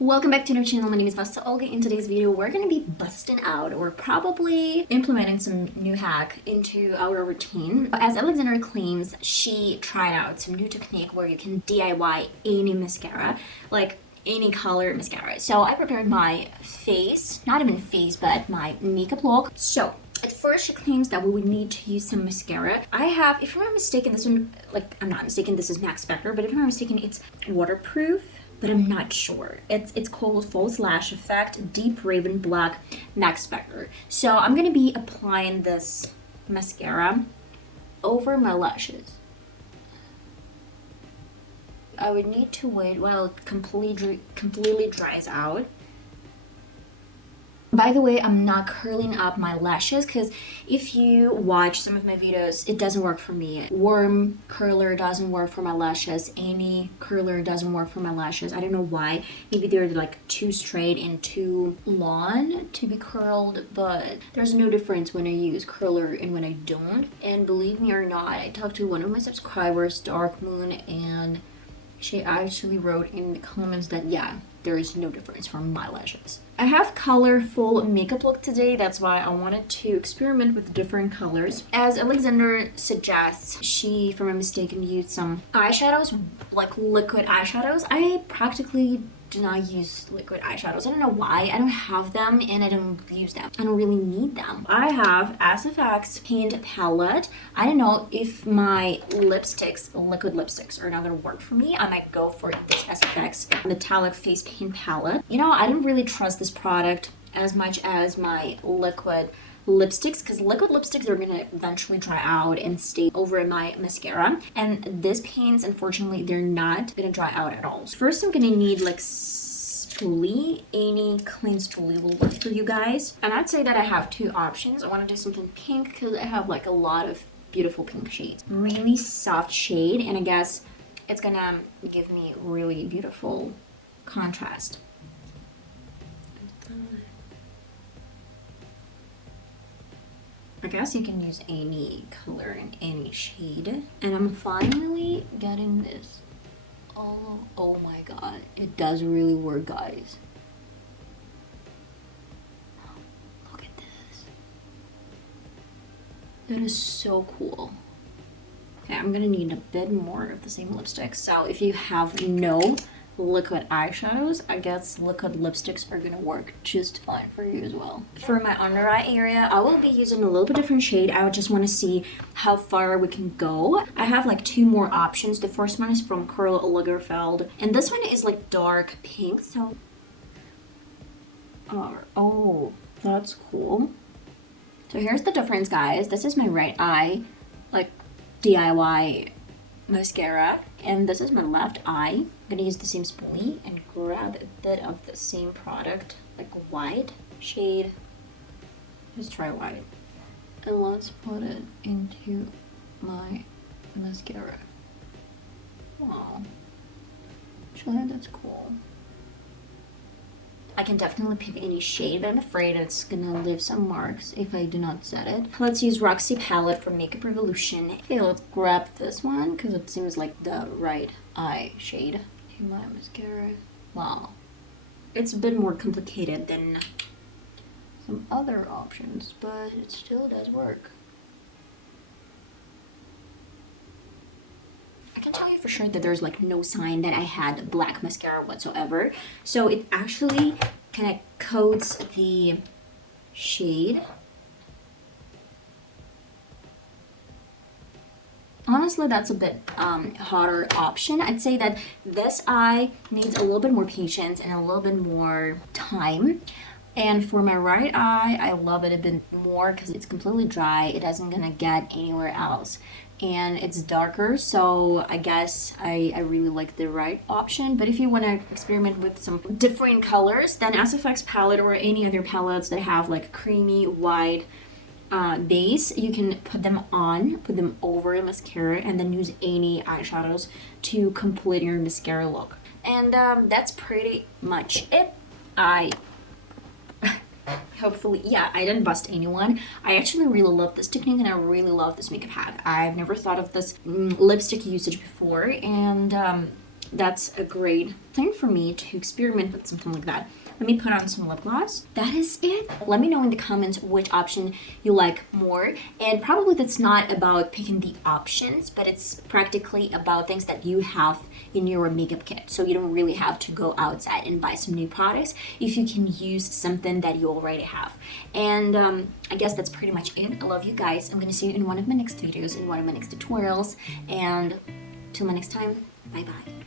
Welcome back to our channel. My name is VassaOlga. In today's video, we're going to be busting out or probably implementing some new hack into our routine. As Alexandra claims, she tried out some new technique where you can DIY any mascara, like any color mascara. So I prepared my face, not even face, but my makeup look. So at first, she claims that we would need to use some mascara. I have, if I'm not mistaken, this one, I'm not mistaken, this is Max Factor, but if I'm not mistaken, it's waterproof, but I'm not sure. It's called False Lash Effect Deep Raven Black Max Factor. So I'm gonna be applying this mascara over my lashes. I would need to wait while it completely dries out. By the way, I'm not curling up my lashes because if you watch some of my videos, it doesn't work for me. Worm curler doesn't work for my lashes. Any curler doesn't work for my lashes. I don't know why. Maybe they're like too straight and too long to be curled, but there's no difference when I use curler and when I don't. And believe me or not, I talked to one of my subscribers, Dark Moon, and she actually wrote in the comments that yeah, there is no difference for my lashes. I have colorful makeup look today, that's why I wanted to experiment with different colors. As Alexandra suggests, she, if I'm not mistaken, used some eyeshadows, like liquid eyeshadows. I practically do not use liquid eyeshadows. I don't know why. I don't have them and I don't use them. I don't really need them. I have SFX paint palette. I don't know if my lipsticks, liquid lipsticks, are not gonna work for me. I might go for this SFX metallic face paint palette. You know, I don't really trust this product as much as my liquid lipsticks, because liquid lipsticks are gonna eventually dry out and stay over my mascara, and this paints, unfortunately, they're not gonna dry out at all. First, I'm gonna need like spoolie. Any clean spoolie will work for you guys, and I'd say that I have two options. I want to do something pink because I have like a lot of beautiful pink shades, really soft shade, and I guess it's gonna give me really beautiful contrast. I guess you can use any color in any shade. And I'm finally getting this. Oh my god. It does really work, guys. Look at this. That is so cool. Okay, I'm gonna need a bit more of the same lipstick. So if you have no liquid eyeshadows, I guess liquid lipsticks are gonna work just fine for you as well. For my under eye area, I will be using a little bit different shade. I just want to see how far we can go. I have like two more options. The first one is from Karl Lagerfeld, and this one is like dark pink. So oh, that's cool. So here's the difference, guys. This is my right eye, like DIY mascara, and this is my left eye. I'm gonna use the same spoolie and grab a bit of the same product, like white shade. Just try white, and let's put it into my mascara. Wow, actually that's cool. I can definitely pick any shade, but I'm afraid it's gonna leave some marks if I do not set it. Let's use Roxy palette from Makeup Revolution. Okay, let's grab this one because it seems like the right eye shade. Okay, my mascara. Wow. It's a bit more complicated than some other options, but it still does work. I can tell you for sure that there's like no sign that I had black mascara whatsoever. So it actually kind of coats the shade. Honestly, that's a bit hotter option. I'd say that this eye needs a little bit more patience and a little bit more time. And for my right eye, I love it a bit more because it's completely dry. It isn't gonna get anywhere else. And it's darker, so I guess I really like the right option. But if you want to experiment with some different colors, then SFX palette or any other palettes that have like creamy white base, you can put them over mascara, and then use any eyeshadows to complete your mascara look. And that's pretty much it. Hopefully, yeah, I didn't bust anyone. I actually really love this technique and I really love this makeup hack. I've never thought of this lipstick usage before, and that's a great thing for me to experiment with something like that. Let me put on some lip gloss. That is it. Let me know in the comments which option you like more. And probably that's not about picking the options, but it's practically about things that you have in your makeup kit. So you don't really have to go outside and buy some new products if you can use something that you already have. And I guess that's pretty much it. I love you guys. I'm gonna see you in one of my next videos, in one of my next tutorials. And till the next time, bye bye.